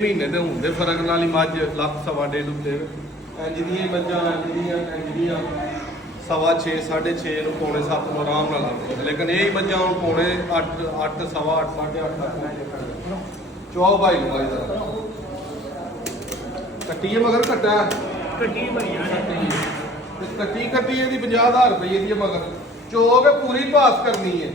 ਮਹੀਨੇ ਦੇ ਹੁੰਦੇ ਫਰਕ ਨਾਲ ਹੀ ਮੱਝ ਲੱਖ ਸਵਾ ਡੇਢ ਉੱਤੇ ਇੰਜ ਦੀਆਂ ਮੱਝਾਂ ਇੰਜ ਦੀਆਂ ਸਵਾ 6 6.5 ਨੂੰ ਪੌਣੇ 7 ਨੂੰ ਆਰਾਮ ਨਾਲ ਆਉਂਦੇ ਲੇਕਿਨ ਇਹ ਮੱਝਾਂ ਹੁਣ ਪੌਣੇ 8 ਸਵਾ 8 8.5 ਚੌ ਭਾਈ ਨੂੰ ਦਾ ਕੱਟੀ ਮਗਰ ਘਟਾ ਕੱਟੀ ਇਹਦੀ 50,000 ਰੁਪਏ ਦੀ ਮਗਰ ਚੋ ਕੇ ਪੂਰੀ ਪਾਸ ਕਰਨੀ ਹੈ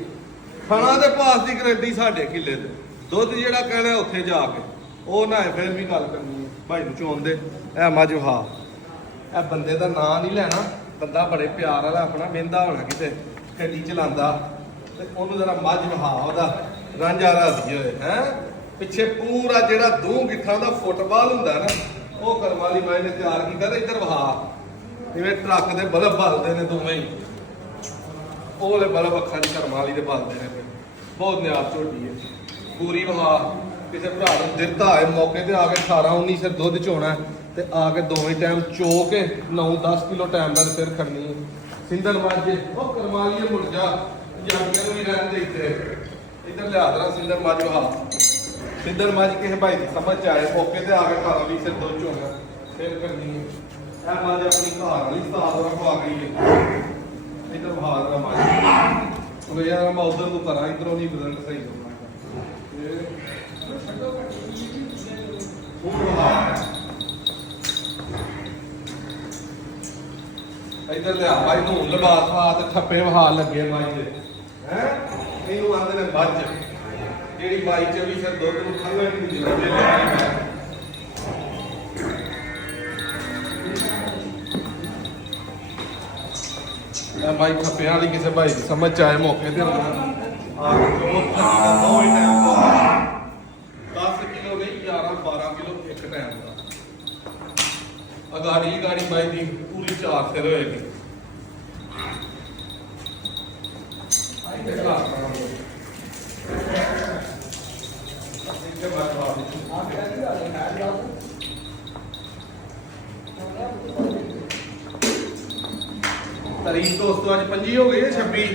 ਖਾਣਾ ਦੇ ਪਾਸ ਦੀ ਗਰੰਟੀ ਸਾਡੇ ਕਿੱਲੇ ਤੇ ਦੁੱਧ ਜਿਹੜਾ ਕਹਿਣਾ ਉੱਥੇ ਜਾ ਕੇ ਉਹ ਨਾ ਫਿਰ ਵੀ ਗੱਲ ਕਰਨੀ ਹੈ ਭਾਈ ਨੂੰ ਚੋਣ ਦੇ ਇਹ ਮੱਝ ਹਾਂ ਇਹ ਬੰਦੇ ਦਾ ਨਾਂ ਨਹੀਂ ਲੈਣਾ ਬੰਦਾ ਬੜੇ ਪਿਆਰ ਵਾਲਾ ਆਪਣਾ ਮਹਿੰਦਾ ਹੋਣਾ ਕਿਤੇ ਗੱਡੀ ਚਲਾਉਂਦਾ ਤੇ ਉਹਨੂੰ ਜਰਾ ਮੱਝ ਵਹਾ ਉਹਦਾ ਰਾਂਝਾ ਰਾਜੀ ਹੋਏ ਹੈ ਪਿੱਛੇ ਪੂਰਾ ਜਿਹੜਾ ਦੋ ਗਿੱਠਾਂ ਦਾ ਫੁੱਟਬਾਲ ਹੁੰਦਾ ਨਾ ਉਹ ਕਰਮ ਵਾਲੀ ਬਾਈ ਨੇ ਤਿਆਰ ਕੀਤਾ ਤੇ ਇੱਧਰ ਵਹਾ ਜਿਵੇਂ ਟਰੱਕ ਦੇ ਬਲਬ ਬਲਦੇ ਨੇ ਦੋਵੇਂ ਹੀ ਉਹ ਵਾਲੇ ਬਲਬ ਅੱਖਾਂ ਦੀ ਕਰਮ ਵਾਲੀ ਦੇ ਬਲਦੇ ਨੇ ਬਹੁਤ ਨਿਆਜ਼ ਝੋਟੀ ਹੈ ਪੂਰੀ ਵਹਾ ਕਿਸੇ ਭਰਾ ਨੂੰ ਦਿੱਤਾ ਹੈ ਮੌਕੇ ਤੇ ਆ ਕੇ 18-19 ਸਿਰ ਦੁੱਧ ਚੋਣਾ ਤੇ ਆ ਕੇ ਦੋਵੇਂ ਟਾਈਮ ਚੋ ਕੇ 9-10 ਕਿਲੋ ਟਾਈਮ ਨਾਲ ਫਿਰ ਖੜਨੀ ਹੈ ਸਿੰਦਰ ਮਾਝੇ ਉਹ ਕਰਮਾ ਲਈ ਮੁੜ ਜਾ ਜਾਂਗੇ ਨੂੰ ਵੀ ਰਹਿਣ ਦੇ ਇੱਧਰ ਲਿਆ ਦਰਾ ਸਿੰਦਰ ਮਾਝੋ ਹਾਂ ਸਿੰਦਰ ਮਾਝ ਕਿਸੇ ਭਾਈ ਦੀ ਸਮਝ ਚ ਆਏ ਮੌਕੇ ਤੇ ਆ ਕੇ 18-20 ਸਿਰ ਦੁੱਧ ਚੋਣਾ ਫਿਰ ਕਰਨੀ ਹੈ ਇਹ ਮਾਝ ਆਪਣੀ ਘਰ ਵਾਲੀ ਸਾਥ ਰਖਵਾ ਗਈ ਹੈ ਇੱਧਰ ਬਹਾਰ ਦਾ ਮਾਝ ਉਹ ਯਾਰ ਮੈਂ ਉਧਰ ਨੂੰ ਕਰਾਂ ਇੱਧਰੋਂ ਨਹੀਂ ਬਦਲ ਸਹੀ ਇੱਧਰ ਲਿਆ ਭਾਈ ਨੂੰ ਲਬਾਸ ਆ ਤੇ ਠੱਪੇ ਵਹਾ ਲੱਗੇ ਮਾਈ ਦੇ ਹੈ ਇਹਨੂੰ ਆਂਦੇ ਨੇ ਬੱਜ ਜਿਹੜੀ ਮਾਈ ਚ ਵੀ ਫਿਰ ਦੁੱਧ ਨੂੰ ਖੰਘੇ ਨਹੀਂ ਦਿੰਦੇ ਆ ਮਾਈ ਠੱਪਿਆਂ ਵਾਲੀ ਕਿਸੇ ਭਾਈ ਦੀ ਸਮਝ ਚ ਆਏ ਮੌਕੇ ਤੇ ਆ ਦੋ ਹੀ ਟਾਈਮ 10 ਕਿਲੋ ਨਹੀਂ 11-12 ਕਿਲੋ ਇੱਕ ਟਾਈਮ ਦਾ ਅਗਾੜੀ ਬਾਈ ਦੀ ਪੂਰੀ 4 ਸਿਰ ਹੋਏਗੀ ਤਾਰੀਖ ਦੋਸਤੋ ਅੱਜ 25 ਹੋ ਗਈ ਹੈ 26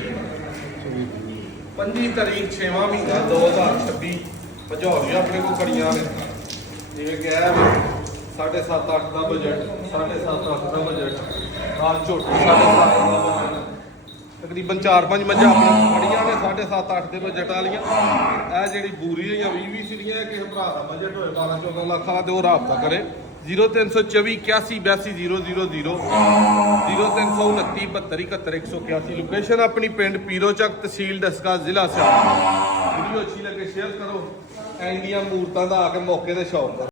25 ਤਾਰੀਖ 6ਵਾਂ ਮਹੀਨਾ 2026 ਭਜੌਰੀ ਆਪਣੇ ਕੋਲ ਖੜੀਆਂ ਨੇ ਜਿਵੇਂ ਕਿਹਾ 7.5-8 ਦਾ ਬਜਟ 7.5-8 ਦਾ ਬਜਟ ਆਹ ਝੋਟੀ 7.5 ਦਾ ਬਜਟ ਤਕਰੀਬਨ 4-5 ਮੱਝਾਂ ਆਪਣੀਆਂ ਖੜੀਆਂ ਨੇ 7.5-8 ਦੇ ਬਜਟ ਵਾਲੀਆਂ ਇਹ ਜਿਹੜੀ ਬੂਰੀ ਹੋਈਆਂ 20 ਸੀੜੀਆਂ ਕਿਸੇ ਭਰਾ ਦਾ ਬਜਟ ਹੋਏ 12-14 ਲੱਖ ਵਾਲਾ ਤੇ ਉਹ ਰਾਬਤਾ ਕਰੇ 0324 81 82 000 0329 72 71 181 ਲੋਕੇਸ਼ਨ ਆਪਣੀ ਪਿੰਡ ਪੀਰੋਚੱਕ ਤਹਿਸੀਲ ਡਸਕਾ ਜ਼ਿਲ੍ਹਾ ਸਿਆਲਕੋਟ ਵੀਡੀਓ ਅੱਛੀ ਲੱਗੇ ਸ਼ੇਅਰ ਕਰੋ ਇੰਡੀਆ ਮੂਰਤਾਂ ਦਾ ਆ ਕੇ ਮੌਕੇ ਤੇ ਸ਼ੌਕ ਕਰੋ